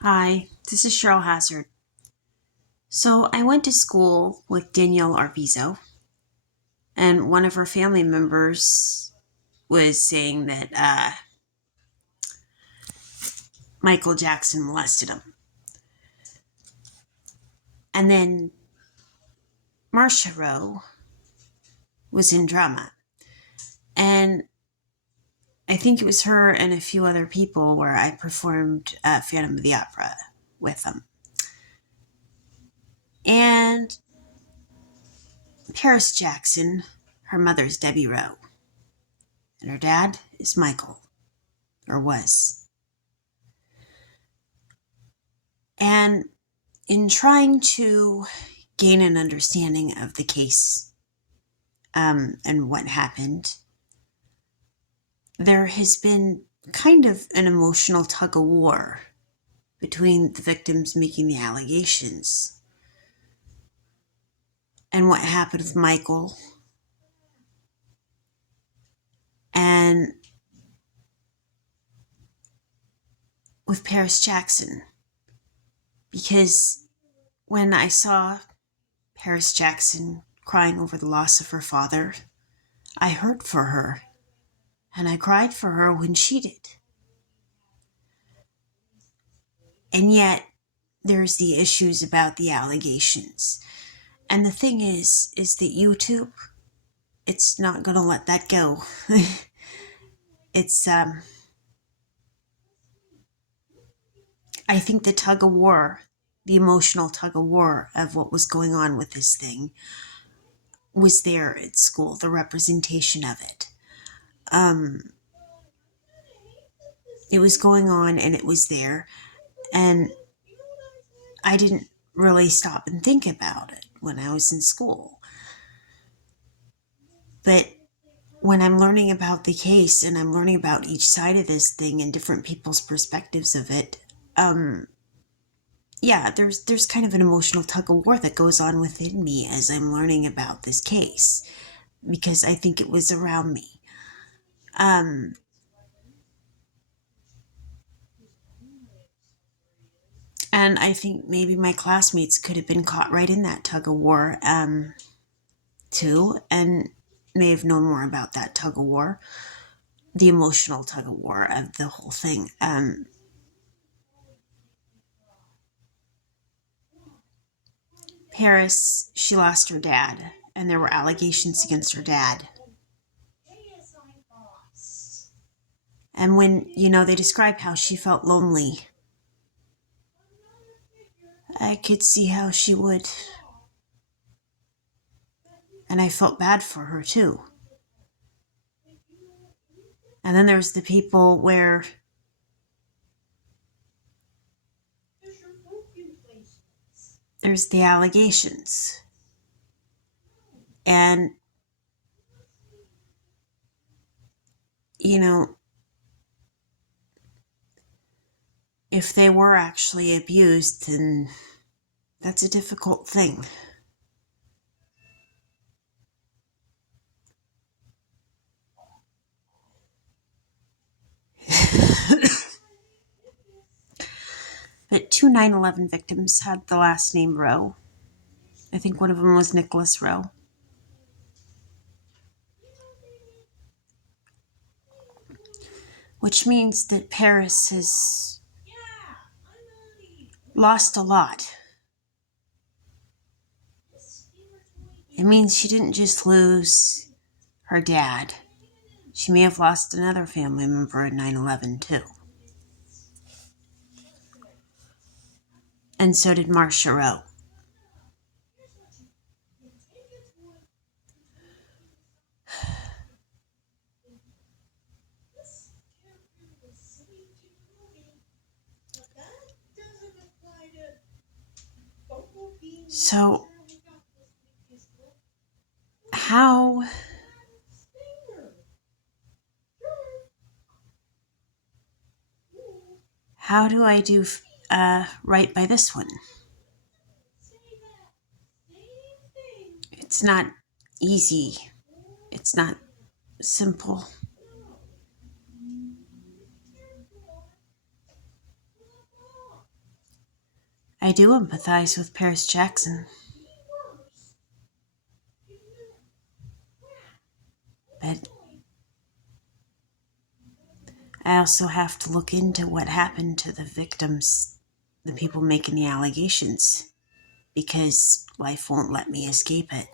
Hi, this is Cheryl Hazard. So I went to school with Danielle Arvizo, and one of her family members was saying that Michael Jackson molested him. And then Marcia Rowe was in drama. And I think it was her and a few other people where I performed Phantom of the Opera with them. And Paris Jackson, her mother's Debbie Rowe, and her dad is Michael, or was. And in trying to gain an understanding of the case and what happened, there has been kind of an emotional tug of war between the victims making the allegations and what happened with Michael and with Paris Jackson. Because when I saw Paris Jackson crying over the loss of her father, I hurt for her and I cried for her when she did. And yet, there's the issues about the allegations. And the thing is that YouTube, it's not going to let that go. it's, I think the tug of war, the emotional tug of war of what was going on with this thing was there at school, the representation of it. It was going on and it was there. And I didn't really stop and think about it when I was in school. But when I'm learning about the case and I'm learning about each side of this thing and different people's perspectives of it, yeah, there's kind of an emotional tug of war that goes on within me as I'm learning about this case because I think it was around me. Um, and I think maybe my classmates could have been caught right in that tug of war too, and may have known more about that tug of war, the emotional tug of war of the whole thing. Paris, she lost her dad, and there were allegations against her dad. And when, they describe how she felt lonely, I could see how she would. And I felt bad for her too. And then there's the people where there's the allegations. And, you know, if they were actually abused, then that's a difficult thing. But two 9/11 victims had the last name Rowe. I think one of them was Nicholas Rowe. Which means that Paris has lost a lot. It means she didn't just lose her dad. She may have lost another family member in 9/11 too. And so did Marcia Rowe. So, how do I do right by this one? It's not easy. It's not simple. I do empathize with Paris Jackson, but I also have to look into what happened to the victims, the people making the allegations, because life won't let me escape it.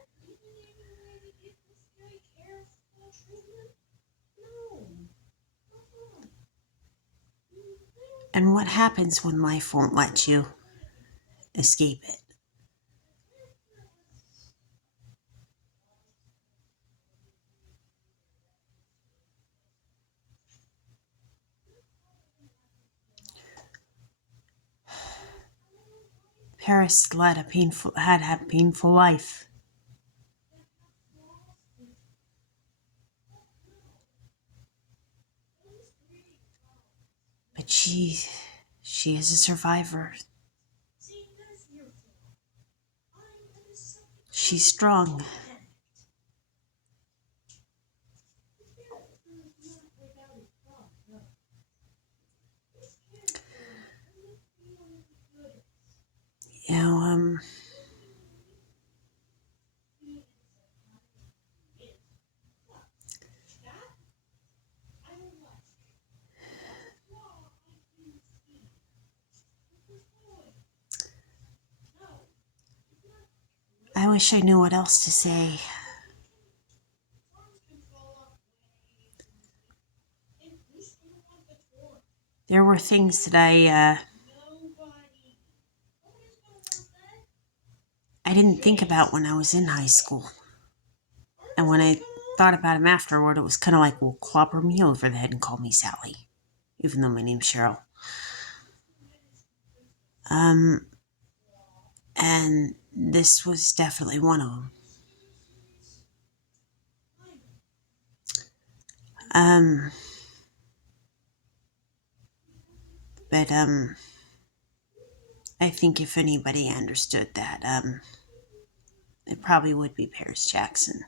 And what happens when life won't let you escape it? Paris had a painful life, but she is a survivor. She's strong. You know, I wish I knew what else to say. There were things that I didn't think about when I was in high school. And when I thought about them afterward, it was kind of like, well, clobber me over the head and call me Sally, even though my name's Cheryl. And this was definitely one of them. But I think if anybody understood that, it probably would be Paris Jackson.